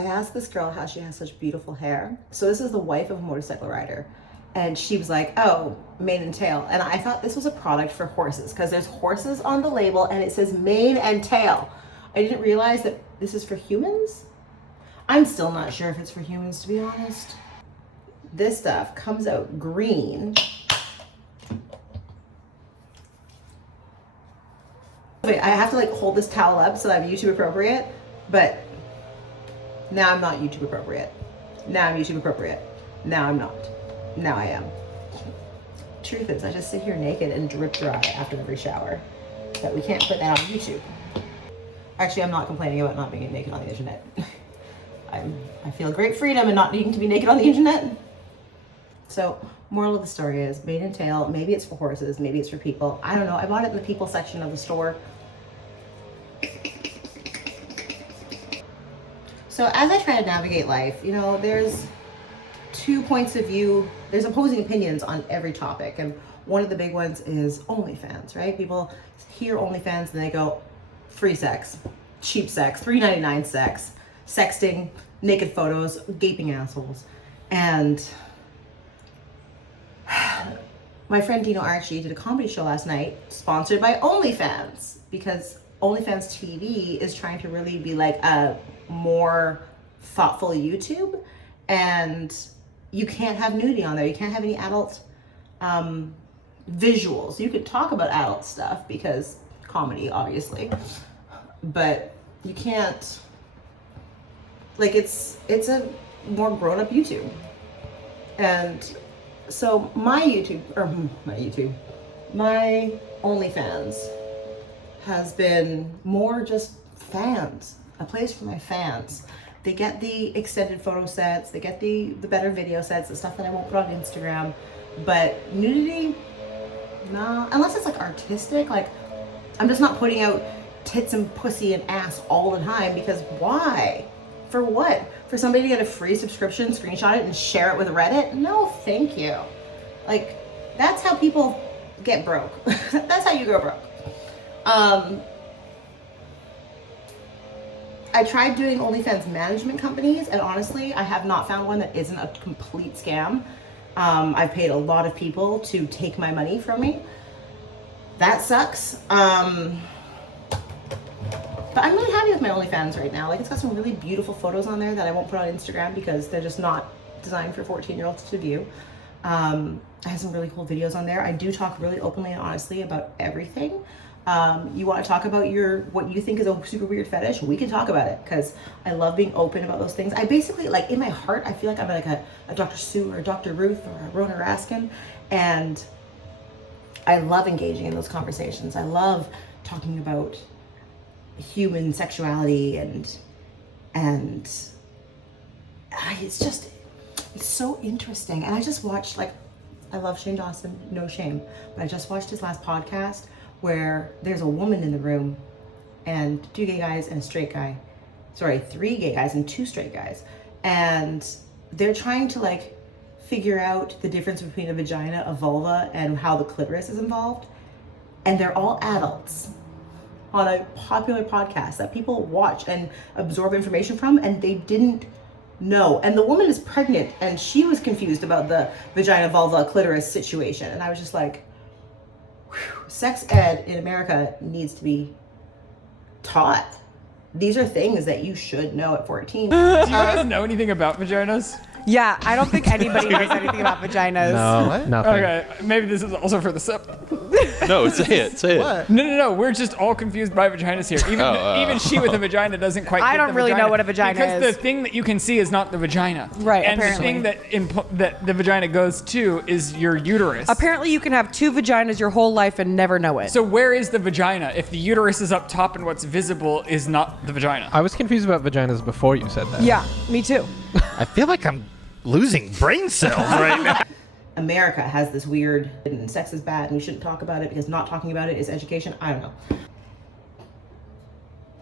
I asked this girl how she has such beautiful hair. So this is the wife of a motorcycle rider. And she was like, oh, mane and tail. And I thought this was a product for horses because there's horses on the label and it says mane and tail. I didn't realize that this is for humans. I'm still not sure if it's for humans, to be honest. This stuff comes out green. Wait, I have to like hold this towel up so that I'm YouTube appropriate, but now I'm not YouTube appropriate. Now I'm YouTube appropriate. Now I'm not. Now I am. Truth is, I just sit here naked and drip dry after every shower. But we can't put that on YouTube. Actually, I'm not complaining about not being naked on the internet. I feel great freedom in not needing to be naked on the internet. So, moral of the story is mane and tail. Maybe it's for horses, maybe it's for people. I don't know. I bought it in the people section of the store. So as I try to navigate life, you know, there's two points of view. There's opposing opinions on every topic. And one of the big ones is OnlyFans, right? People hear OnlyFans and they go, free sex, cheap sex, $3.99 sex, sexting, naked photos, gaping assholes. And my friend Dino Archie did a comedy show last night sponsored by OnlyFans because OnlyFans TV is trying to really be like a more thoughtful YouTube, and you can't have nudity on there. You can't have any adult visuals. You could talk about adult stuff because comedy, obviously, but you can't, like, it's a more grown-up YouTube. And so my OnlyFans has been more just fans, a place for my fans. They get the extended photo sets, they get the better video sets, the stuff that I won't put on Instagram. But nudity, no, unless it's like artistic. Like, I'm just not putting out tits and pussy and ass all the time, because why? For what? For somebody to get a free subscription, screenshot it, and share it with Reddit? No, thank you. Like, that's how people get broke. That's how you go broke. I tried doing OnlyFans management companies, and honestly, I have not found one that isn't a complete scam. I've paid a lot of people to take my money from me. That sucks. But I'm really happy with my OnlyFans right now. Like, it's got some really beautiful photos on there that I won't put on Instagram because they're just not designed for 14-year-olds to view. I have some really cool videos on there. I do talk really openly and honestly about everything. You want to talk about what you think is a super weird fetish, we can talk about it, because I love being open about those things. I basically, like, in my heart, I feel like I'm like a Dr. Sue or a Dr. Ruth or a Rona Raskin, and I love engaging in those conversations. I love talking about human sexuality and it's so interesting. And I just watched, like, I love Shane Dawson, no shame, but I just watched his last podcast where there's a woman in the room and 2 gay guys and a straight guy. Sorry, 3 gay guys and 2 straight guys. And they're trying to, like, figure out the difference between a vagina, a vulva, and how the clitoris is involved. And they're all adults on a popular podcast that people watch and absorb information from, and they didn't know. And the woman is pregnant, and she was confused about the vagina, vulva, clitoris situation. And I was just like, sex ed in America needs to be taught. These are things that you should know at 14. Do you guys know anything about vaginas? Yeah, I don't think anybody knows anything about vaginas. No, What? nothing. Okay, maybe this is also for the sip. No, say it. Say it. What? No. We're just all confused by vaginas here. Even she with a vagina doesn't quite. I get don't the really vagina, know what a vagina because is. the thing that you can see is not the vagina. Right, And apparently. the thing that the vagina goes to is your uterus. Apparently, you can have 2 vaginas your whole life and never know it. So where is the vagina if the uterus is up top and what's visible is not the vagina? I was confused about vaginas before you said that. Yeah, me too. I feel like I'm losing brain cells right now. America has this weird, and sex is bad and we shouldn't talk about it because not talking about it is education. I don't know.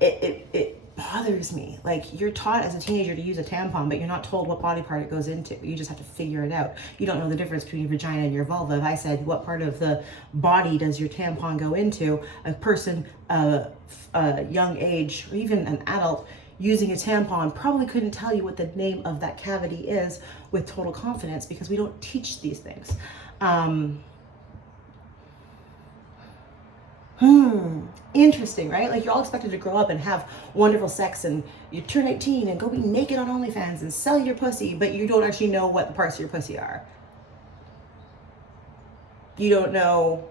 It bothers me. Like, you're taught as a teenager to use a tampon, but you're not told what body part it goes into. You just have to figure it out. You don't know the difference between your vagina and your vulva. If I said, what part of the body does your tampon go into, a person, a young age, or even an adult, using a tampon probably couldn't tell you what the name of that cavity is with total confidence because we don't teach these things. Interesting, right? Like you're all expected to grow up and have wonderful sex and you turn 18 and go be naked on OnlyFans and sell your pussy, but you don't actually know what the parts of your pussy are. You don't know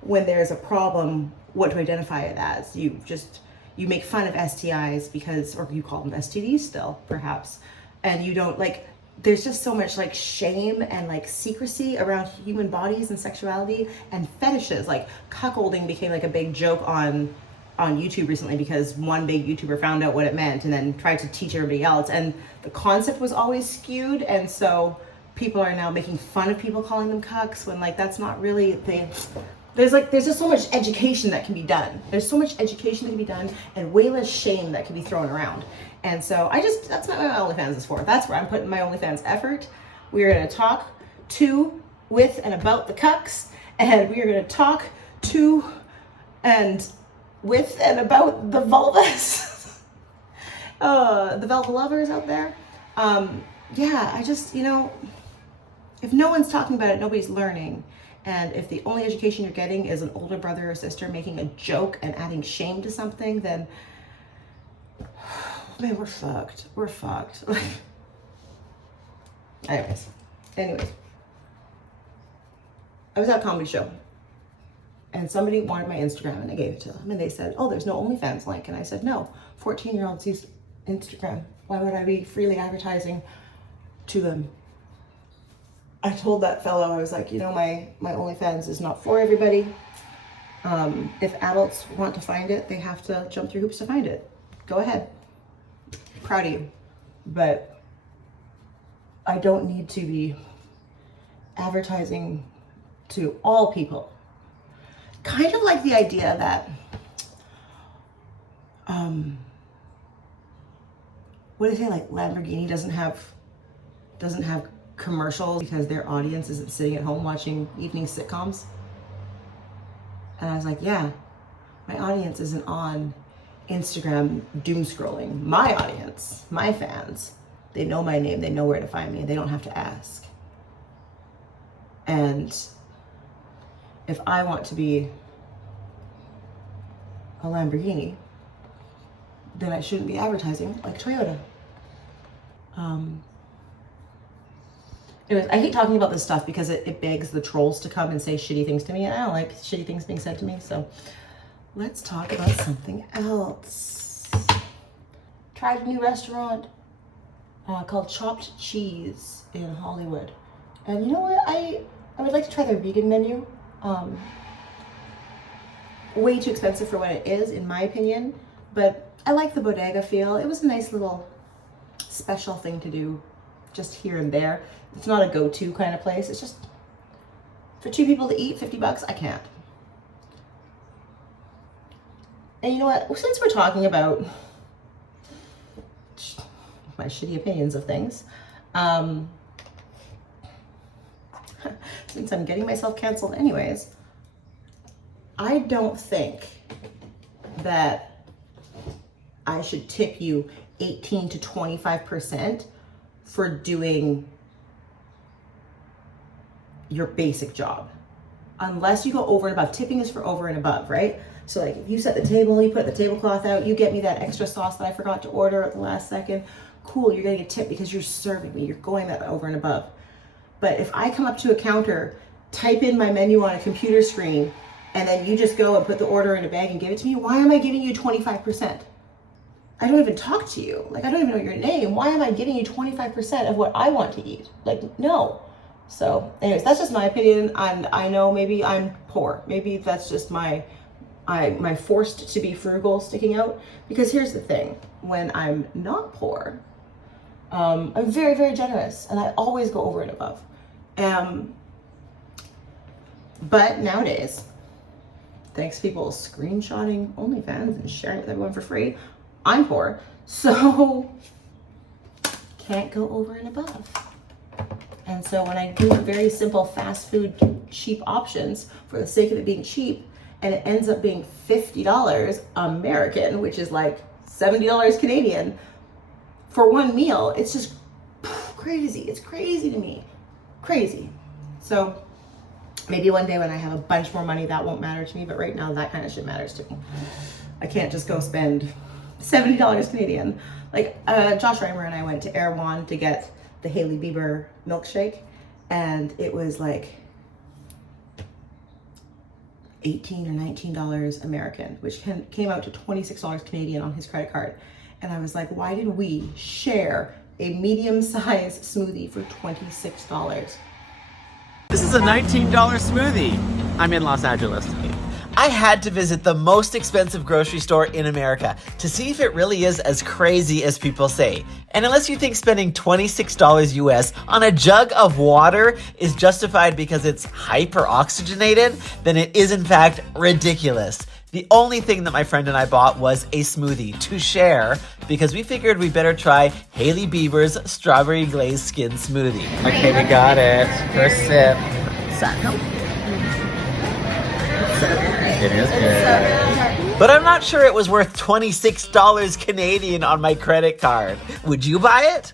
when there's a problem, what to identify it as. You make fun of STIs because, or you call them STDs still, perhaps. And you don't like, there's just so much like shame and like secrecy around human bodies and sexuality and fetishes. Like cuckolding became like a big joke on YouTube recently because one big YouTuber found out what it meant and then tried to teach everybody else. And the concept was always skewed. And so people are now making fun of people calling them cucks when like that's not really there's just so much education that can be done. There's so much education that can be done and way less shame that can be thrown around. And so that's what my OnlyFans is for. That's where I'm putting my OnlyFans effort. We're gonna talk to, with, and about the cucks, and we are gonna talk to and with and about the vulvas. The vulva lovers out there. Yeah, I just, if no one's talking about it, nobody's learning. And if the only education you're getting is an older brother or sister making a joke and adding shame to something, then, man, we're fucked. We're fucked. Anyways. I was at a comedy show and somebody wanted my Instagram and I gave it to them and they said, oh, there's no OnlyFans link. And I said, no, 14-year-olds use Instagram. Why would I be freely advertising to them? I told that fellow, I was like, my OnlyFans is not for everybody. If adults want to find it, they have to jump through hoops to find it. Go ahead. Proud of you. But I don't need to be advertising to all people. Kind of like the idea that, what do they say, like Lamborghini doesn't have commercials because their audience isn't sitting at home watching evening sitcoms. And I was like, yeah, my audience isn't on Instagram doom scrolling. My audience, my fans, they know my name, they know where to find me, they don't have to ask. And if I want to be a Lamborghini, then I shouldn't be advertising like Toyota. Anyways, I hate talking about this stuff because it begs the trolls to come and say shitty things to me, and I don't like shitty things being said to me, so let's talk about something else. Tried a new restaurant called Chopped Cheese in Hollywood. And you know what? I would like to try their vegan menu. Way too expensive for what it is, in my opinion, but I like the bodega feel. It was a nice little special thing to do just here and there. It's not a go-to kind of place. It's just for two people to eat, $50, I can't. And you know what? Since we're talking about my shitty opinions of things, since I'm getting myself canceled anyways, I don't think that I should tip you 18 to 25% for doing your basic job. Unless you go over and above. Tipping is for over and above, right? So like if you set the table, you put the tablecloth out, you get me that extra sauce that I forgot to order at the last second, cool, you're getting a tip because you're serving me, you're going that over and above. But if I come up to a counter, type in my menu on a computer screen, and then you just go and put the order in a bag and give it to me, why am I giving you 25%? I don't even talk to you. Like, I don't even know your name. Why am I giving you 25% of what I want to eat? Like, no. So anyways, that's just my opinion. And I know maybe I'm poor. Maybe that's just my forced to be frugal sticking out. Because here's the thing. When I'm not poor, I'm very, very generous. And I always go over and above. But nowadays, thanks to people screenshotting OnlyFans and sharing it with everyone for free, I'm poor, so can't go over and above. And so when I do very simple fast food cheap options for the sake of it being cheap, and it ends up being $50 American, which is like $70 Canadian for one meal. It's just crazy. It's crazy to me. Crazy. So maybe one day when I have a bunch more money, that won't matter to me. But right now, that kind of shit matters to me. I can't just go spend $70 Canadian. Like Josh Reimer and I went to Erewhon to get the Hailey Bieber milkshake, and it was like $18 or $19 American, which came out to $26 Canadian on his credit card. And I was like, why did we share a medium-sized smoothie for $26? This is a $19 smoothie. I'm in Los Angeles. I had to visit the most expensive grocery store in America to see if it really is as crazy as people say. And unless you think spending $26 US on a jug of water is justified because it's hyper-oxygenated, then it is in fact ridiculous. The only thing that my friend and I bought was a smoothie to share because we figured we better try Hailey Bieber's strawberry glazed skin smoothie. Okay, we got it. First sip. It is good. But I'm not sure it was worth $26 Canadian on my credit card. Would you buy it?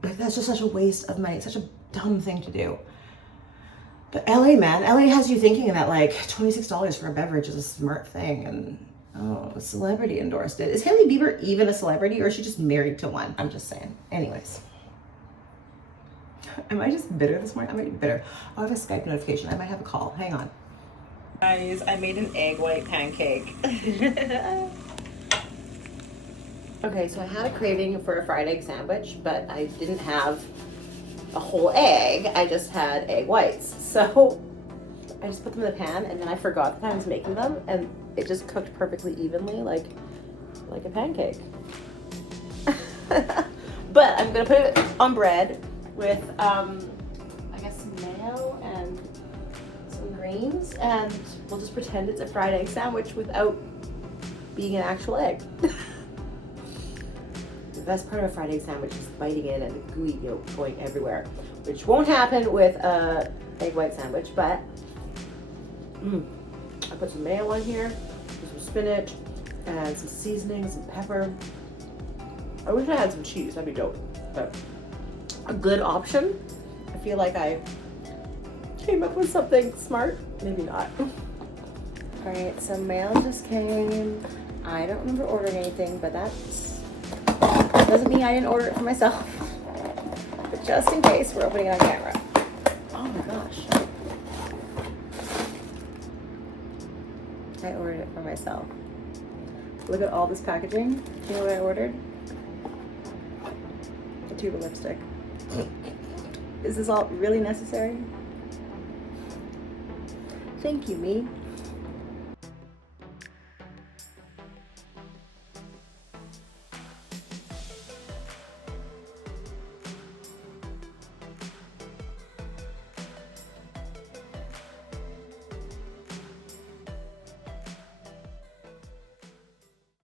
That's just such a waste of money. It's such a dumb thing to do. But LA, man, LA has you thinking that like $26 for a beverage is a smart thing, and a celebrity endorsed it. Is Hailey Bieber even a celebrity, or is she just married to one? I'm just saying. Anyways. Am I just bitter this morning? I might be bitter. I have a Skype notification. I might have a call. Hang on. Guys, I made an egg white pancake. Okay, so I had a craving for a fried egg sandwich, but I didn't have a whole egg. I just had egg whites. So I just put them in the pan, and then I forgot that I was making them, and it just cooked perfectly evenly, like a pancake. But I'm gonna put it on bread with, I guess, some mayo and some greens, and we'll just pretend it's a fried egg sandwich without being an actual egg. The best part of a fried egg sandwich is biting in and the gooey yolk going everywhere, which won't happen with a egg white sandwich, but I put some mayo on here, some spinach, and some seasoning, some pepper. I wish I had some cheese, that'd be dope, but a good option. I feel like I came up with something smart. Maybe not. All right, so mail just came. I don't remember ordering anything, but that doesn't mean I didn't order it for myself. But just in case, we're opening it on camera. Oh my gosh. I ordered it for myself. Look at all this packaging. You know what I ordered? A tube of lipstick. Is this all really necessary? Thank you, me.